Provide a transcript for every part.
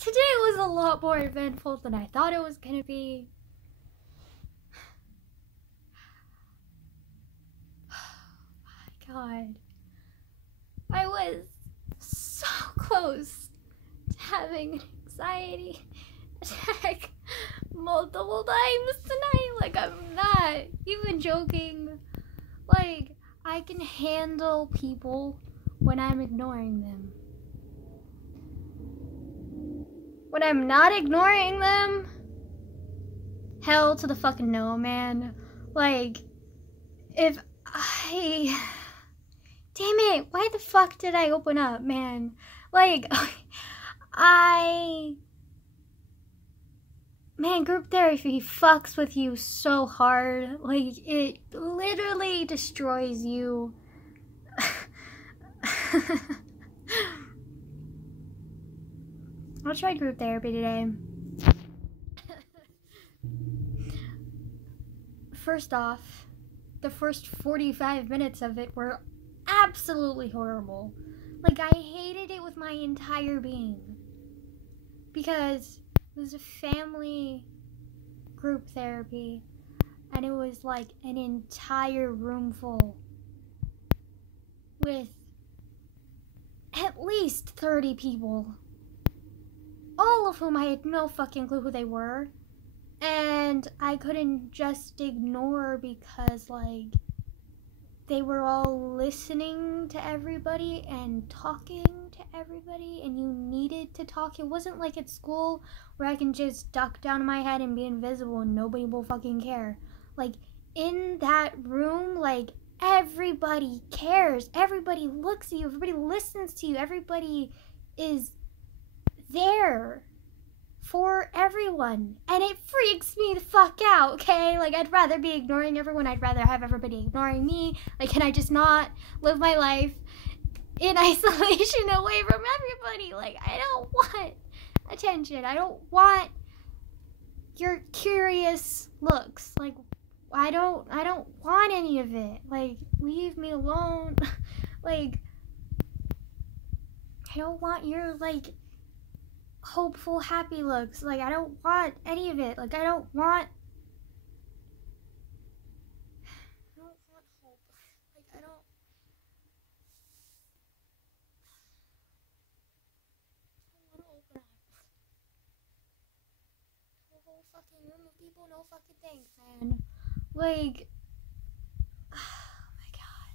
Today was a lot more eventful than I thought it was gonna be. Oh my god. I was so close to having an anxiety attack multiple times tonight. Like, I'm not even joking. Like, I can handle people when I'm ignoring them. When I'm not ignoring them, hell to the fucking no, man. Like, if I... Damn it, why the fuck did I open up, man? Like, Man, group therapy fucks with you so hard. Like, it literally destroys you. I'll try group therapy today. First off, the first 45 minutes of it were absolutely horrible. Like, I hated it with my entire being. Because it was a family group therapy, and it was like an entire room full with at least 30 people. All of whom I had no fucking clue who they were. And I couldn't just ignore because, like, they were all listening to everybody and talking to everybody, and you needed to talk. It wasn't like at school where I can just duck down my head and be invisible and nobody will fucking care. Like, in that room, like, everybody cares. Everybody looks at you. Everybody listens to you. Everybody is there for everyone, and it freaks me the fuck out, okay? Like, I'd rather be ignoring everyone. I'd rather have everybody ignoring me. Like, can I just not live my life in isolation away from everybody? Like, I don't want attention. I don't want your curious looks. Like, I don't want any of it. Like, leave me alone. Like, I don't want your, like, hopeful, happy looks. Like, I don't want any of it. Like, I don't want hope. Like, I don't want to open up. A whole fucking room of people, no fucking thanks, man. Like, oh my god.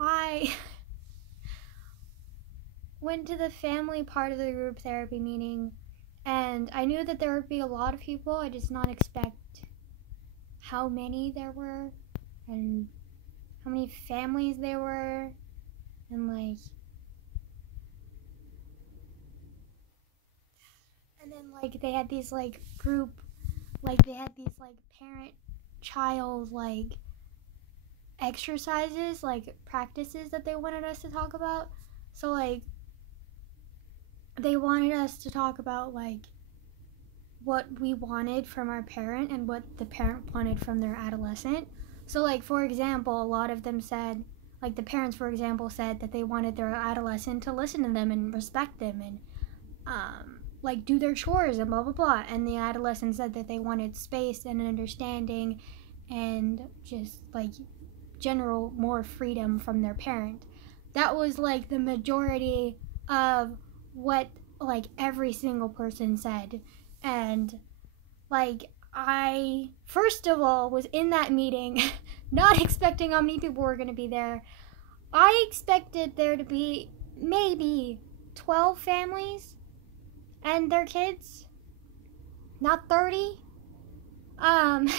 I went to the family part of the group therapy meeting, and I knew that there would be a lot of people. I did not expect how many there were and how many families there were, and like, and then like they had these like group, like they had these like parent-child like exercises, like practices that they wanted us to talk about. So like, they wanted us to talk about, like, what we wanted from our parent and what the parent wanted from their adolescent. So, like, for example, a lot of them said, like, the parents, for example, said that they wanted their adolescent to listen to them and respect them and, like, do their chores and blah, blah, blah. And the adolescent said that they wanted space and understanding and just, like, general more freedom from their parent. That was, like, the majority of what, like, every single person said. And, like, I first of all was in that meeting not expecting how many people were going to be there. I expected there to be maybe 12 families and their kids, not 30. And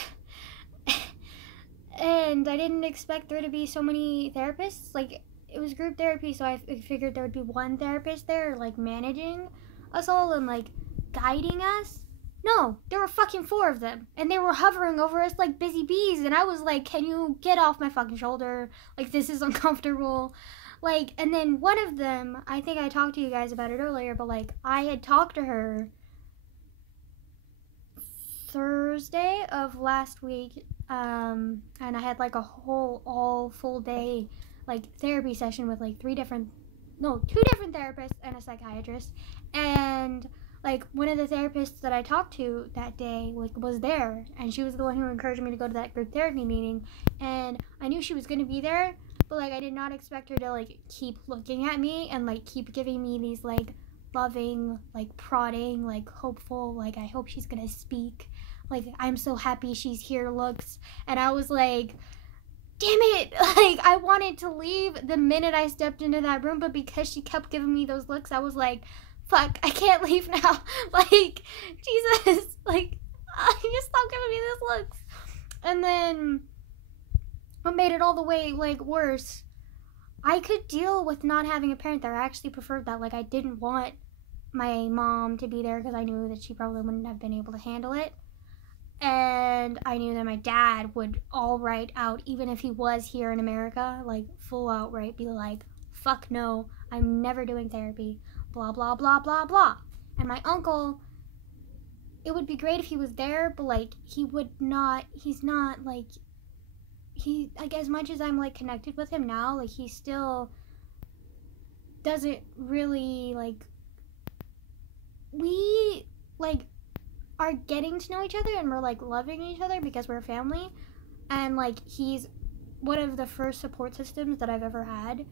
I didn't expect there to be so many therapists. Like, it was group therapy, so I figured there would be one therapist there, like, managing us all and, like, guiding us. No, there were fucking 4 of them, and they were hovering over us like busy bees, and I was like, can you get off my fucking shoulder? Like, this is uncomfortable. Like, and then one of them, I think I talked to you guys about it earlier, but, like, I had talked to her Thursday of last week, and I had, like, a whole, all full day, like, therapy session with, like, 3 different two different therapists and a psychiatrist. And like one of the therapists that I talked to that day like was there, and she was the one who encouraged me to go to that group therapy meeting. And I knew she was going to be there, but like I did not expect her to like keep looking at me and like keep giving me these like loving, like prodding, like hopeful, like I hope she's gonna speak, like I'm so happy she's here looks. And I was like, damn it, like I wanted to leave the minute I stepped into that room, but because she kept giving me those looks, I was like, fuck, I can't leave now. Like, Jesus, like, just stop giving me these looks. And then what made it all the way like worse, I could deal with not having a parent there. I actually preferred that. Like, I didn't want my mom to be there because I knew that she probably wouldn't have been able to handle it. And I knew that my dad would all right out, even if he was here in America, like full outright be like, fuck no, I'm never doing therapy, blah, blah, blah, blah, blah. And my uncle, it would be great if he was there, but like he would not, he's not like, he, like as much as I'm like connected with him now, like he still doesn't really like, we like are getting to know each other and we're like loving each other because we're a family. And like he's one of the first support systems that I've ever had,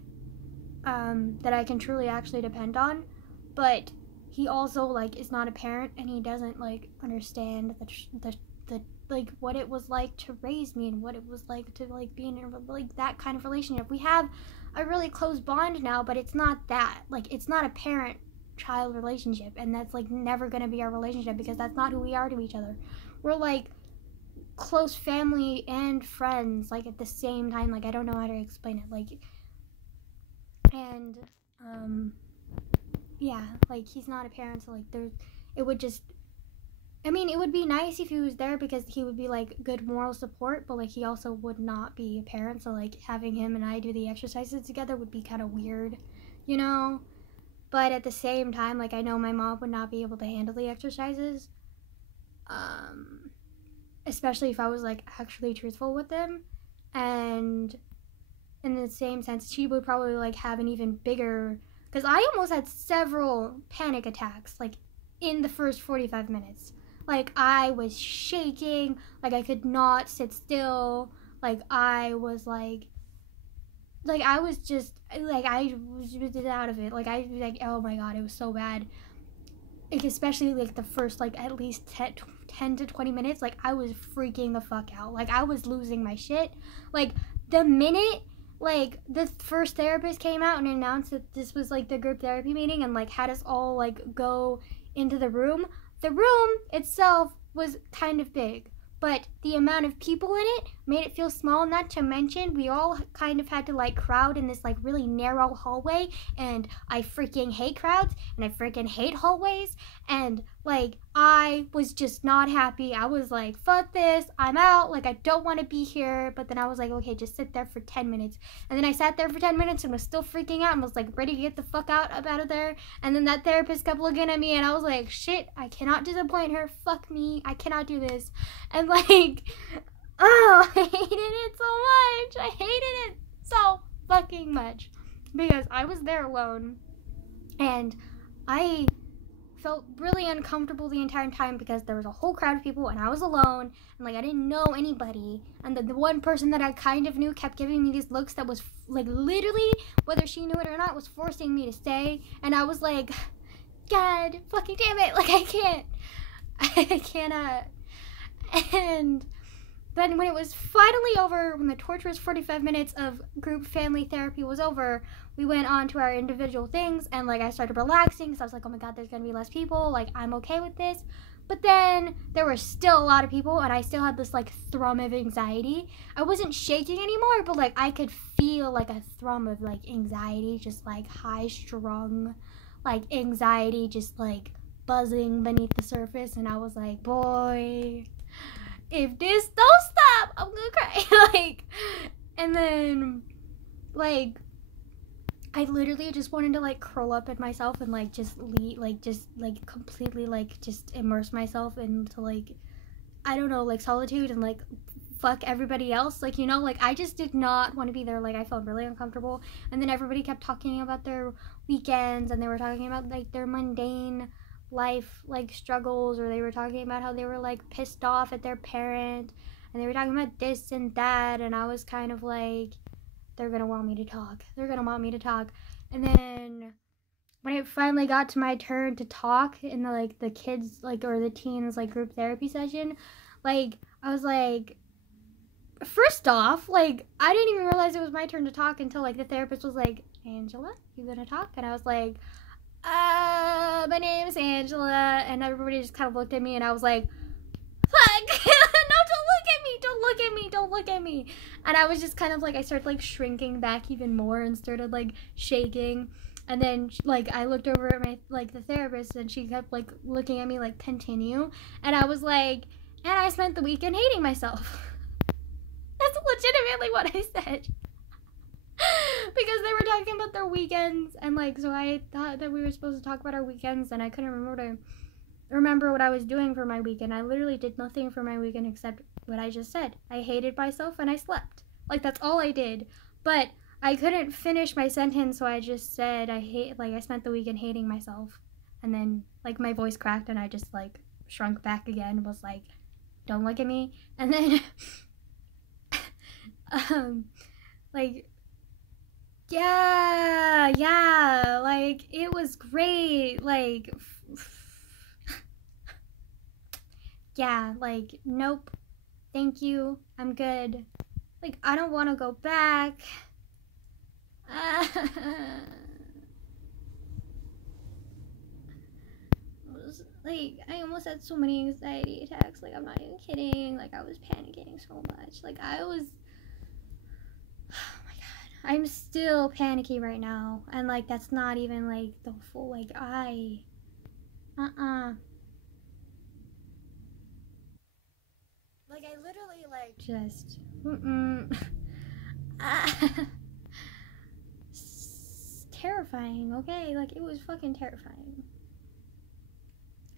that I can truly actually depend on. But he also like is not a parent, and he doesn't like understand the like what it was like to raise me and what it was like to like be in a, like that kind of relationship. We have a really close bond now, but it's not that, like it's not a parent child relationship, and that's like never gonna be our relationship because that's not who we are to each other. We're like close family and friends like at the same time. Like I don't know how to explain it, like, and yeah, like he's not a parent, so like there's, it would just, I mean, it would be nice if he was there because he would be like good moral support, but like he also would not be a parent, so like having him and I do the exercises together would be kind of weird, you know. But at the same time, like I know my mom would not be able to handle the exercises, especially if I was like actually truthful with them. And in the same sense, she would probably like have an even bigger, because I almost had several panic attacks like in the first 45 minutes. Like I was shaking, like I could not sit still, like I was like I was just like, I was just out of it. Like I was like, oh my god, it was so bad. Like especially like the first like at least 10 to 20 minutes, like I was freaking the fuck out. Like I was losing my shit. Like the minute like the first therapist came out and announced that this was like the group therapy meeting and like had us all like go into the room itself was kind of big, but the amount of people in it made it feel small. Not to mention, we all kind of had to like crowd in this like really narrow hallway, and I freaking hate crowds, and I freaking hate hallways, and like I was just not happy. I was like, fuck this, I'm out, like I don't want to be here. But then I was like, okay, just sit there for 10 minutes. And then I sat there for 10 minutes and was still freaking out and was like ready to get the fuck out of there. And then that therapist kept looking at me and I was like, shit, I cannot disappoint her, fuck me, I cannot do this. And like, oh, I hated it so much. I hated it so fucking much because I was there alone and I felt really uncomfortable the entire time because there was a whole crowd of people and I was alone and like I didn't know anybody, and the one person that I kind of knew kept giving me these looks that was like literally, whether she knew it or not, was forcing me to stay. And I was like, god fucking damn it, like I cannot. And then when it was finally over, when the torturous 45 minutes of group family therapy was over, we went on to our individual things, and like I started relaxing because I was like, oh my god, there's gonna be less people, like I'm okay with this. But then there were still a lot of people and I still had this like thrum of anxiety. I wasn't shaking anymore, but like I could feel like a thrum of like anxiety, just like high strung like anxiety, just like buzzing beneath the surface. And I was like, boy, if this don't stop, I'm gonna cry. Like, and then like I literally just wanted to like curl up in myself and like just completely like just immerse myself into like, I don't know, like solitude and like fuck everybody else. Like, you know, like, I just did not want to be there. Like, I felt really uncomfortable. And then everybody kept talking about their weekends, and they were talking about, like, their mundane life, like, struggles, or they were talking about how they were, like, pissed off at their parent, and they were talking about this and that, and I was kind of like, they're gonna want me to talk. They're gonna want me to talk. And then when it finally got to my turn to talk in the, like, the kids, like, or the teens, like, group therapy session, like, I was like, first off, like, I didn't even realize it was my turn to talk until, like, the therapist was like, Angela, you gonna talk? And I was like, my name's Angela, and everybody just kind of looked at me, and I was like, fuck, no, don't look at me, and I was just kind of like, I started, like, shrinking back even more, and started, like, shaking, and then, like, I looked over at my, like, the therapist, and she kept, like, looking at me, like, continue, and I was like, and I spent the weekend hating myself. That's legitimately what I said. Because they were talking about their weekends, and, like, so I thought that we were supposed to talk about our weekends, and I couldn't remember what I was doing for my weekend. I literally did nothing for my weekend except what I just said. I hated myself and I slept. Like, that's all I did. But I couldn't finish my sentence, so I just said I spent the weekend hating myself. And then, like, my voice cracked, and I just, like, shrunk back again and was like, don't look at me. And then like, yeah, like, it was great, like, yeah, like, nope, thank you, I'm good, like, I don't want to go back. Like, I almost had so many anxiety attacks, like, I'm not even kidding, like, I was panicking so much, like, I was, oh my god, I'm still panicky right now, and, like, that's not even, like, the full, like, like, I literally, like, just, terrifying, okay, like, it was fucking terrifying.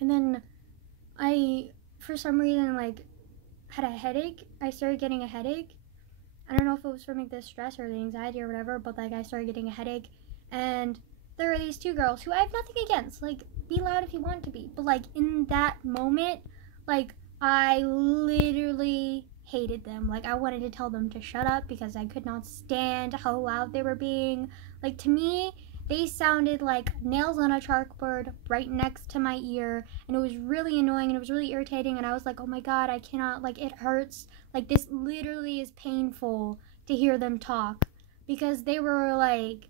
And then I, for some reason, like, had a headache. I started getting a headache. I don't know if it was from, like, the stress or the anxiety or whatever, but, like, I started getting a headache. And there were these two girls who I have nothing against. Like, be loud if you want to be. But, like, in that moment, like, I literally hated them. Like, I wanted to tell them to shut up because I could not stand how loud they were being. Like, to me, they sounded like nails on a chalkboard right next to my ear, and it was really annoying, and it was really irritating, and I was like, oh my god, I cannot, like, it hurts. Like, this literally is painful to hear them talk, because they were, like,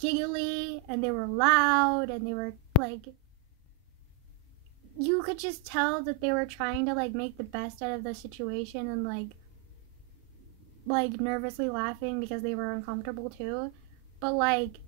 giggly, and they were loud, and they were, like, you could just tell that they were trying to, like, make the best out of the situation, and, like, nervously laughing because they were uncomfortable too, but, like,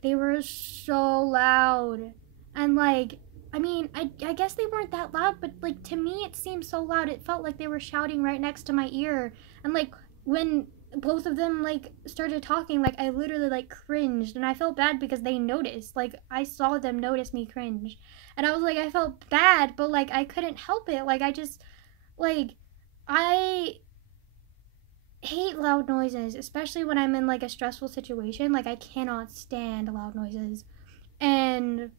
they were so loud, and, like, I mean, I guess they weren't that loud, but, like, to me it seemed so loud, it felt like they were shouting right next to my ear, and, like, when both of them, like, started talking, like, I literally, like, cringed, and I felt bad because they noticed, like, I saw them notice me cringe, and I was like, I felt bad, but, like, I couldn't help it, like, I just, like, I hate loud noises, especially when I'm in, like, a stressful situation. Like, I cannot stand loud noises, and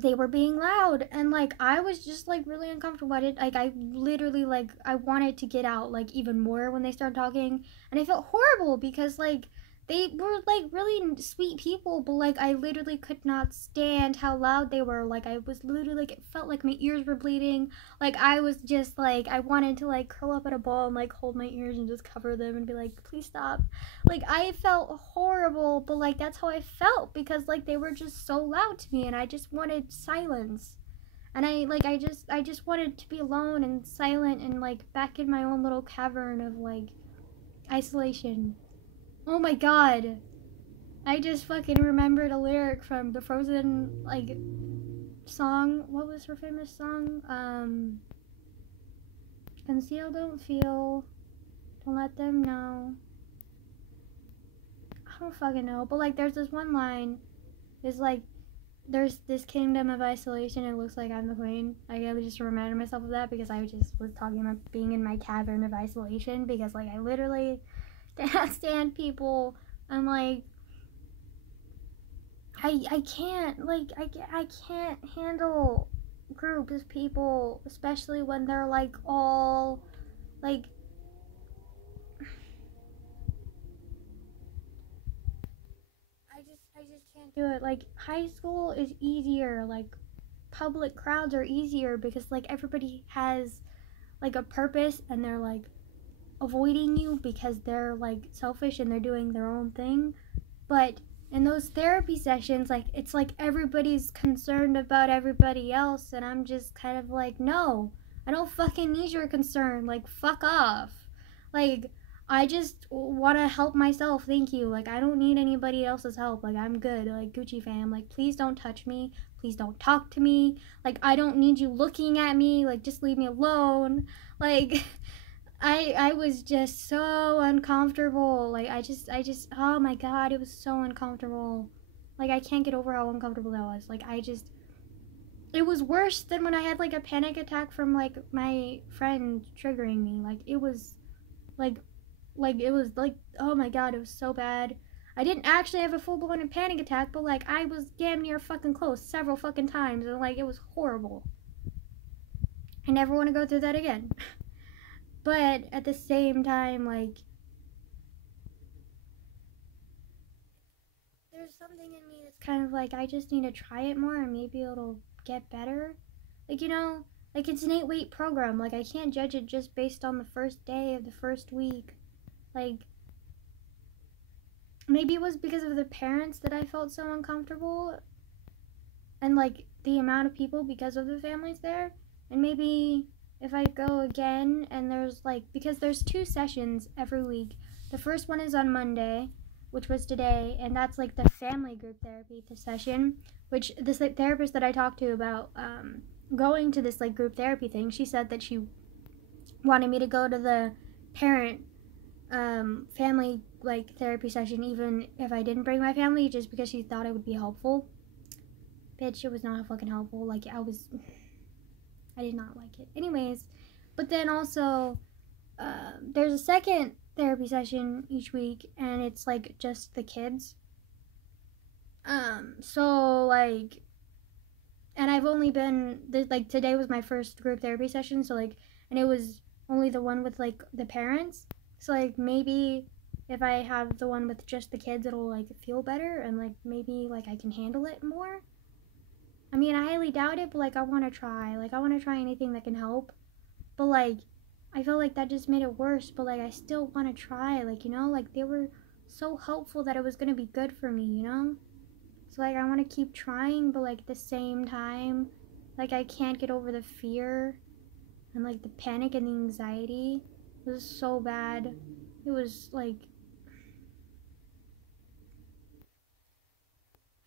they were being loud, and, like, I was just, like, really uncomfortable about it. Like, I literally, like, I wanted to get out, like, even more when they started talking, and I felt horrible because, like, they were, like, really sweet people, but, like, I literally could not stand how loud they were. Like, I was literally, like, it felt like my ears were bleeding. Like, I was just, like, I wanted to, like, curl up in a ball and, like, hold my ears and just cover them and be like, please stop. Like, I felt horrible, but, like, that's how I felt because, like, they were just so loud to me, and I just wanted silence. And I just wanted to be alone and silent and, like, back in my own little cavern of, like, isolation. Oh my god. I just fucking remembered a lyric from the Frozen, like, song. What was her famous song? Conceal, don't feel. Don't let them know. I don't fucking know. But, like, there's this one line. It's like, there's this kingdom of isolation. It looks like I'm the queen. I gotta just remind myself of that because I just was talking about being in my cavern of isolation because like I literally cannot stand people. I'm like I can't like I can't handle groups of people, especially when they're like all like I just can't do it. Like high school is easier. Like public crowds are easier because like everybody has like a purpose and they're like avoiding you because they're like selfish and they're doing their own thing. But in those therapy sessions, like it's like everybody's concerned about everybody else and I'm just kind of like, no, I don't fucking need your concern. Like fuck off. Like I just want to help myself. Thank you. Like I don't need anybody else's help. Like I'm good. Like Gucci fam. Like please don't touch me. Please don't talk to me. Like I don't need you looking at me. Like just leave me alone. Like I was just so uncomfortable. Like I just oh my god, it was so uncomfortable. Like I can't get over how uncomfortable that was. Like I just it was worse than when I had like a panic attack from like my friend triggering me. Like it was like it was like oh my god, it was so bad. I didn't actually have a full blown panic attack, but like I was damn near fucking close several fucking times and like it was horrible. I never want to go through that again. But at the same time, like there's something in me that's kind of like I just need to try it more and maybe it'll get better. Like like it's an 8-week program. Like I can't judge it just based on the first day of the first week. Like maybe it was because of the parents that I felt so uncomfortable and like the amount of people because of the families there. And maybe if I go again and there's like because there's 2 sessions every week. The first one is on Monday, which was today, and that's like the family group therapy session, which this like, therapist that I talked to about going to this like group therapy thing, she said that she wanted me to go to the parent family like therapy session even if I didn't bring my family just because she thought it would be helpful. Bitch, it was not fucking helpful. Like I did not like it. Anyways, but then also there's a second therapy session each week and it's like just the kids. So like and I've only been like today was my first group therapy session, so like and it was only the one with like the parents. So like maybe if I have the one with just the kids it'll like feel better and like maybe like I can handle it more. I mean, I highly doubt it, but like I want to try. Like I want to try anything that can help. But like I feel like that just made it worse, but like I still want to try. Like, like they were so helpful that it was going to be good for me. So like I want to keep trying, but like at the same time, like I can't get over the fear and like the panic and the anxiety. It was so bad. It was like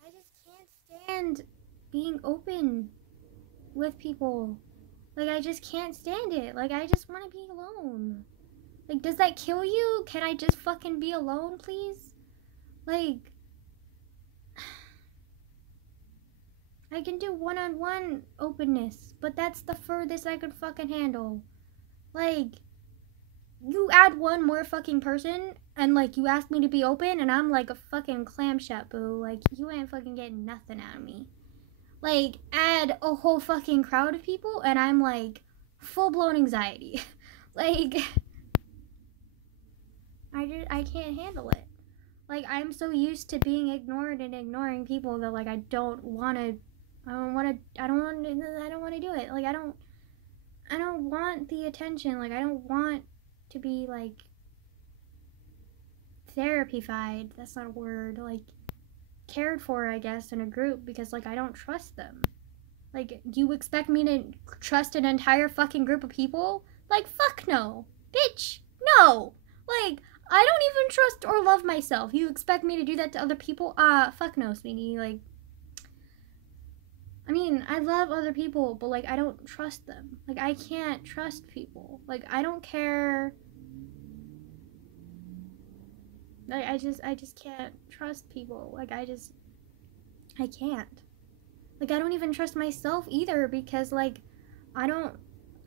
I just can't stand being open with people. Like I just can't stand it. Like I just want to be alone. Like does that kill you? Can I just fucking be alone, please? Like I can do one-on-one openness, but that's the furthest I could fucking handle. Like, you add one more fucking person, and like, you ask me to be open, and I'm like a fucking clam shut, boo. Like, you ain't fucking getting nothing out of me. Like, add a whole fucking crowd of people, and I'm like, full-blown anxiety. Like, I can't handle it. Like, I'm so used to being ignored and ignoring people that like I don't want to do it. Like I don't want the attention. Like I don't want to be like therapyfied. That's not a word. Like cared for, I guess, in a group because like I don't trust them. Like you expect me to trust an entire fucking group of people? Like fuck no. Bitch, no. Like I don't even trust or love myself. You expect me to do that to other people? Fuck no, sweetie. Like I mean, I love other people, but like I don't trust them. Like I can't trust people. Like I don't care. Like I just can't trust people. Like I can't. Like, I don't even trust myself either because, like, I don't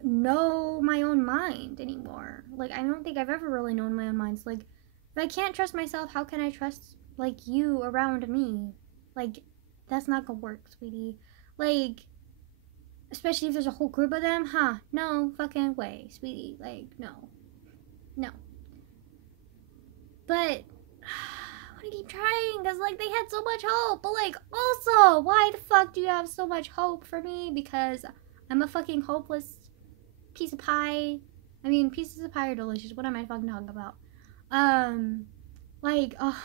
know my own mind anymore. Like, I don't think I've ever really known my own mind. So, like, if I can't trust myself, how can I trust, like, you around me? Like, that's not gonna work, sweetie. Like, especially if there's a whole group of them, huh? No fucking way, sweetie. Like, no. No. But I want to keep trying because, like, they had so much hope. But, like, also, why the fuck do you have so much hope for me? Because I'm a fucking hopeless piece of pie. I mean, pieces of pie are delicious. What am I fucking talking about? Like, oh.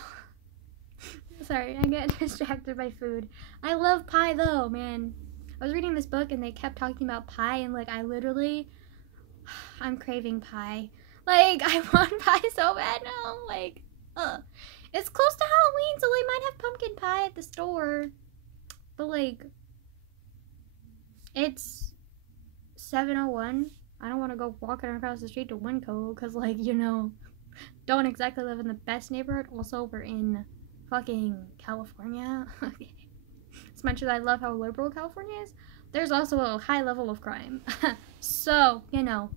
Sorry, I get distracted by food. I love pie, though, man. I was reading this book, and they kept talking about pie, and, like, I literally... I'm craving pie. Like, I want pie so bad now. Like, it's close to Halloween, so they might have pumpkin pie at the store. But, like, it's 7:01. I don't want to go walking across the street to Winco because, like, you know, don't exactly live in the best neighborhood. Also, we're in fucking California. As much as I love how liberal California is, there's also a high level of crime. So, you know,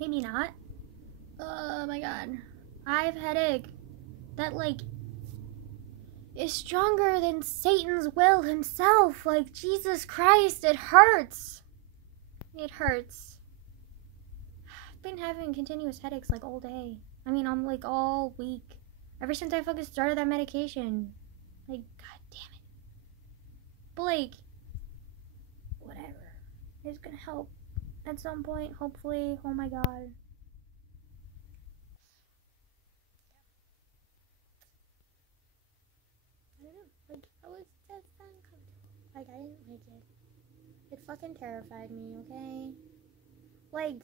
maybe not. Oh my god. I have a headache that, like, is stronger than Satan's will himself. Like, Jesus Christ, it hurts. It hurts. I've been having continuous headaches, like, all day. I mean, I'm, like, all week. Ever since I fucking started that medication. Like, god damn it. But, like, whatever. It's gonna help at some point, hopefully. Oh my god. I don't know. Like, I was just uncomfortable. Like, I didn't like it. It fucking terrified me, okay? Like,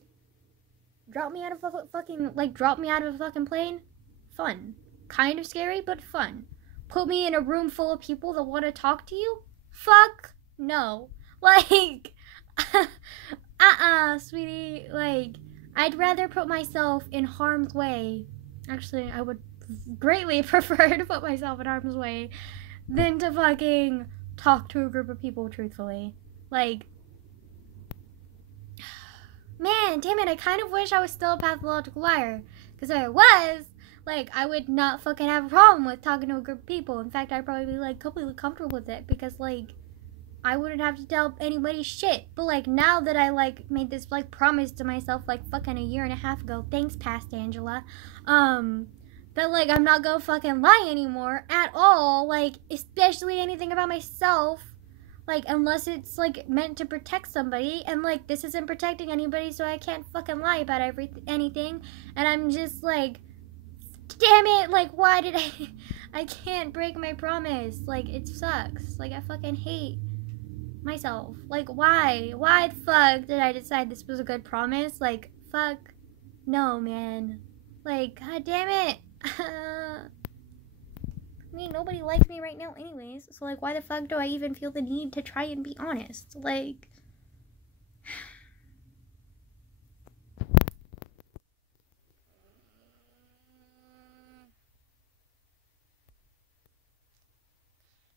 drop me out of a fucking plane? Fun. Kind of scary, but fun. Put me in a room full of people that want to talk to you? Fuck no. Like, sweetie. Like, I'd rather put myself in harm's way. Actually, I would greatly prefer to put myself in harm's way than to fucking talk to a group of people truthfully. Like, man, damn it, I kind of wish I was still a pathological liar. Because if I was, like, I would not fucking have a problem with talking to a group of people. In fact, I'd probably be, like, completely comfortable with it. Because, like, I wouldn't have to tell anybody shit. But, like, now that I, like, made this, like, promise to myself, like, fucking a year and a half ago. Thanks, past Angela. That, like, I'm not gonna fucking lie anymore at all. Like, especially anything about myself. Like, unless it's, like, meant to protect somebody. And, like, this isn't protecting anybody, so I can't fucking lie about anything. And I'm just, like, damn it. Like, why did I can't break my promise. Like, it sucks. Like, I fucking hate myself. Like, why? Why the fuck did I decide this was a good promise? Like, fuck. No, man. Like, god damn it. I mean, nobody likes me right now anyways, so, like, why the fuck do I even feel the need to try and be honest? Like,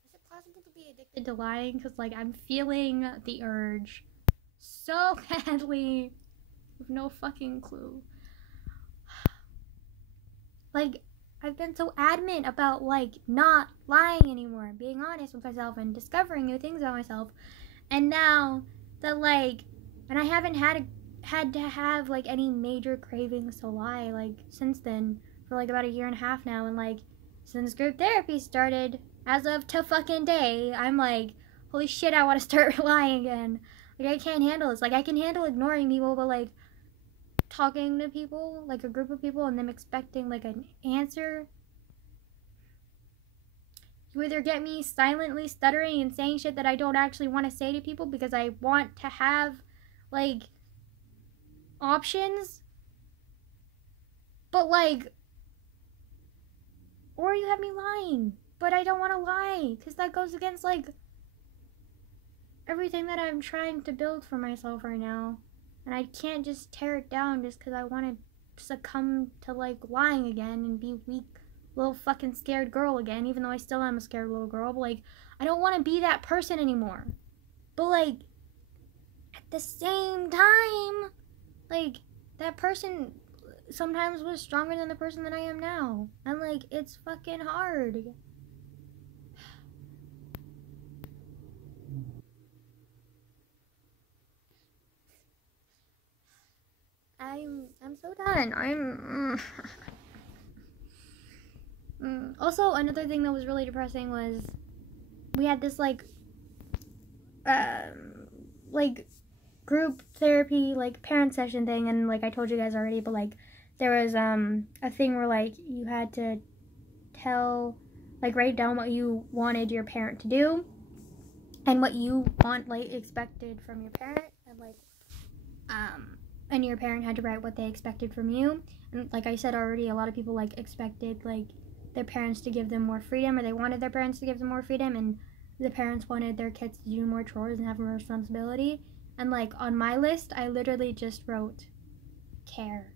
is it possible to be addicted to lying? Because, like, I'm feeling the urge so badly with no fucking clue. Like, I've been so adamant about, like, not lying anymore, being honest with myself and discovering new things about myself. And now that, like, and I haven't had to have, like, any major cravings to lie, like, since then, for, like, about a year and a half now. And, like, since group therapy started, as of to fucking day, I'm like, holy shit, I want to start lying again. Like, I can't handle this. Like, I can handle ignoring people, but, like, talking to people, like a group of people, and them expecting, like, an answer. You either get me silently stuttering and saying shit that I don't actually want to say to people because I want to have, like, options, but, like, or you have me lying, but I don't want to lie because that goes against, like, everything that I'm trying to build for myself right now. And I can't just tear it down just because I want to succumb to, like, lying again and be weak little fucking scared girl again, even though I still am a scared little girl. But, like, I don't want to be that person anymore. But, like, at the same time, like, that person sometimes was stronger than the person that I am now. And, like, it's fucking hard. I'm so done. Also, another thing that was really depressing was we had this, like group therapy, like, parent session thing, and, like, I told you guys already, but, like, there was, a thing where, like, you had to write down what you wanted your parent to do, and what you expected from your parent, and your parent had to write what they expected from you. And, like I said already, a lot of people, like, expected, like, their parents to give them more freedom, or they wanted their parents to give them more freedom, and the parents wanted their kids to do more chores and have more responsibility. And, like, on my list, I literally just wrote care.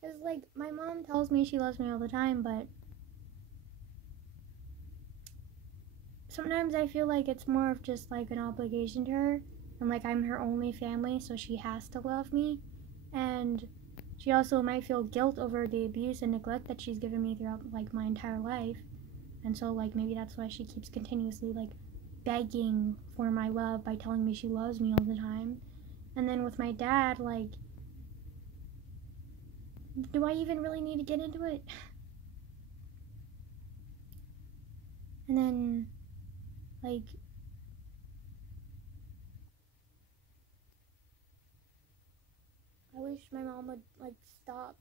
Because, like, my mom tells me she loves me all the time, but sometimes I feel like it's more of just, like, an obligation to her, and, like, I'm her only family, so she has to love me. And she also might feel guilt over the abuse and neglect that she's given me throughout, like, my entire life. And so, like, maybe that's why she keeps continuously, like, begging for my love by telling me she loves me all the time. And then with my dad, like, do I even really need to get into it? And then, like, I wish my mom would, like, stop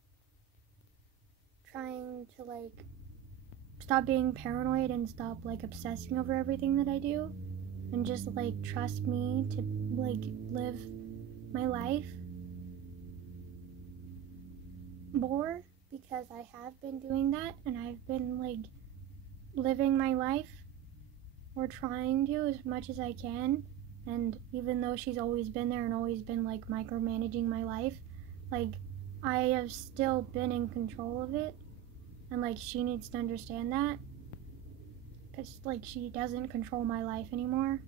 trying to, like, stop being paranoid and stop, like, obsessing over everything that I do, and just, like, trust me to, like, live my life more, because I have been doing that, and I've been, like, living my life, or trying to, as much as I can. And even though she's always been there and always been, like, micromanaging my life, like, I have still been in control of it, and, like, she needs to understand that, because, like, she doesn't control my life anymore.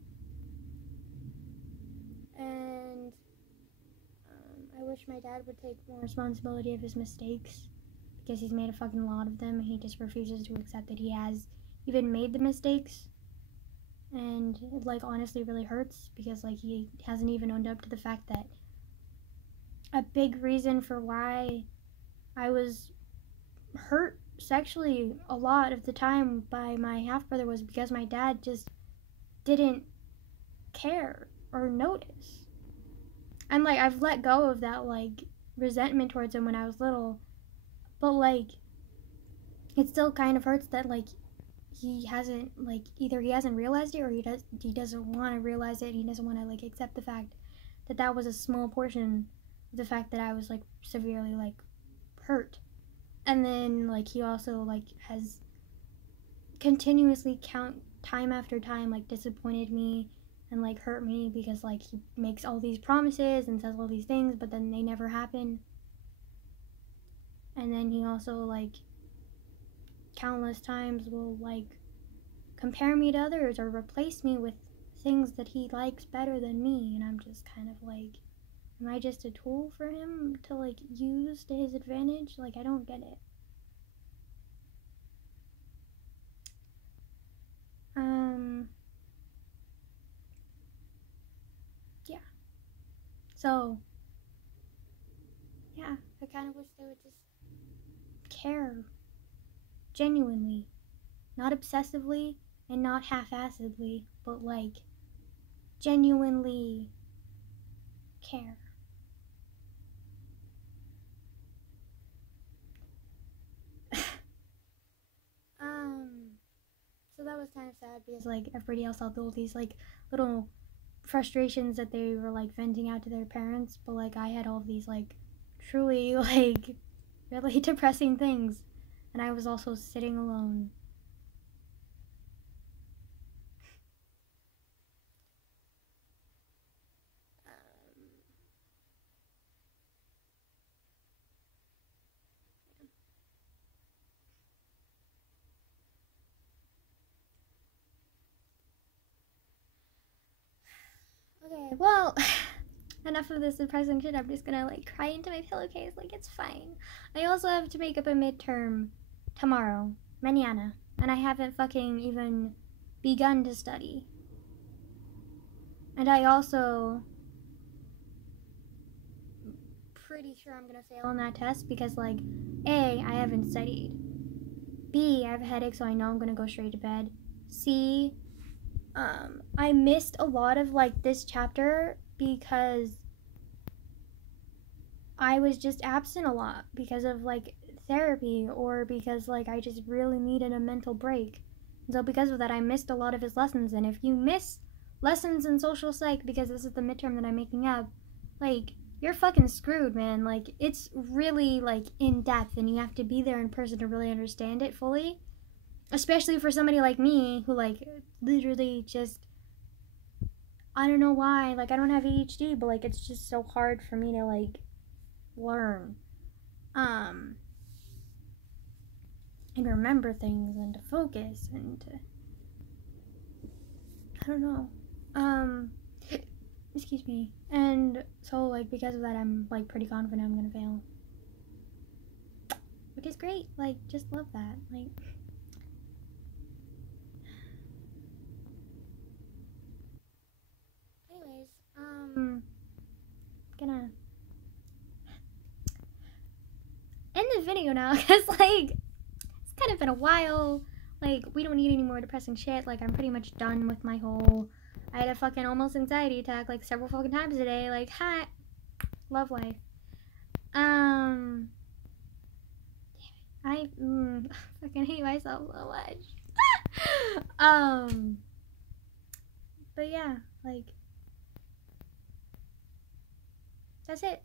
And I wish my dad would take more responsibility of his mistakes, because he's made a fucking lot of them, and he just refuses to accept that he has even made the mistakes. And it, like, honestly really hurts, because, like, he hasn't even owned up to the fact that a big reason for why I was hurt sexually a lot of the time by my half-brother was because my dad just didn't care or notice. And, like, I've let go of that, like, resentment towards him when I was little, but, like, it still kind of hurts that, like, he hasn't, like, either he hasn't realized it, or he doesn't want to realize it. He doesn't want to, like, accept the fact that that was a small portion of the fact that I was, like, severely, like, hurt. And then, like, he also, like, has continuously time after time, like, disappointed me and, like, hurt me, because, like, he makes all these promises and says all these things, but then they never happen. And then he also, like, countless times will, like, compare me to others or replace me with things that he likes better than me, and I'm just kind of like, am I just a tool for him to, like, use to his advantage? Like, I don't get it. Yeah. So, yeah, I kind of wish they would just care. Genuinely. Not obsessively and not half-assedly, but, like, genuinely care. So that was kind of sad, because, like, everybody else had all these, like, little frustrations that they were like venting out to their parents, but like I had all these like truly like really depressing things, and I was also sitting alone. Okay, well, enough of this depressing shit. I'm just gonna like cry into my pillowcase. Like, it's fine. I also have to make up a midterm tomorrow, mañana, and I haven't fucking even begun to study. And I also pretty sure I'm gonna fail on that test because, like, A, I haven't studied. B, I have a headache, so I know I'm gonna go straight to bed. C, I missed a lot of like this chapter because I was just absent a lot because of like therapy, or because like I just really needed a mental break. And so because of that, I missed a lot of his lessons. And if you miss lessons in social psych because this is the midterm that I'm making up, like, you're fucking screwed, man. Like, it's really like in depth, and you have to be there in person to really understand it fully. Especially for somebody like me who like literally just, I don't know why, like, I don't have ADHD, but like it's just so hard for me to like learn and remember things and to focus and to, I don't know, excuse me. And so like because of that, I'm like pretty confident I'm gonna fail, which is great. Like, just love that. Like, anyways, gonna end the video now because like it's kind of been a while. Like, we don't need any more depressing shit. Like, I'm pretty much done with my whole, I had a fucking almost anxiety attack like several fucking times a day. Like, hi, love life. I fucking hate myself so much. But yeah, like, that's it.